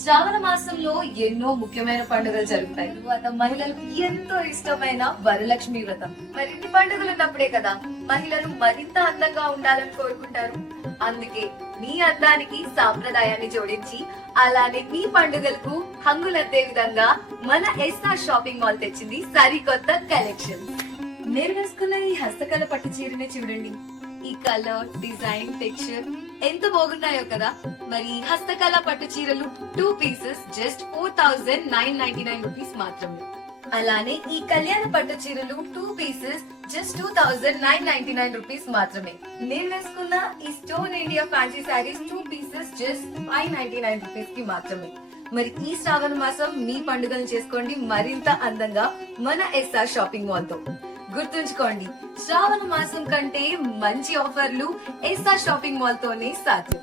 శ్రావణ మాసంలో ఎన్నో ముఖ్యమైన పండుగలు జరుగుతాయి. తర్వాత మహిళలకు ఎంతో ఇష్టమైన వరలక్ష్మి వ్రతం. మరిన్ని పండుగలు ఉన్నప్పుడే కదా మహిళలు మరింత అందంగా ఉండాలని కోరుకుంటారు. అందుకే మీ అందానికి సాంప్రదాయాన్ని జోడించి అలానే మీ పండుగలకు హంగులద్దే విధంగా మన ఎస్ఆర్ షాపింగ్ మాల్ తెచ్చింది సరికొత్త కలెక్షన్. మీరు వేసుకున్న ఈ హస్తకళ పట్టు చీరని చూడండి. ఈ కలర్, డిజైన్, టెక్స్చర్ ఎంత బాగున్నాయో కదా. మరి హస్తకళ పట్టు చీరలు 2 పీసెస్ జస్ట్ 4999 రూపీస్ మాత్రమే. అలానే ఈ కళ్యాణ పట్టు చీరలు 2 పీసెస్ జస్ట్ 2999 రూపీస్ మాత్రమే. నేను వేసుకున్న ఈ stone India fancy saris 2 pieces just 599 rupees కి మాత్రమే. మరి ఈ శ్రావణ మాసం మీ పండుగలు చేసుకోండి మరింత అందంగా మన ఎస్ఆర్ షాపింగ్ మాల్ తో. గుర్తుంచుకోండి, శ్రావణ మాసం కంటే మంచి ఆఫర్లు ఎస్ఆర్ షాపింగ్ మాల్ తోనే సాధ్యం.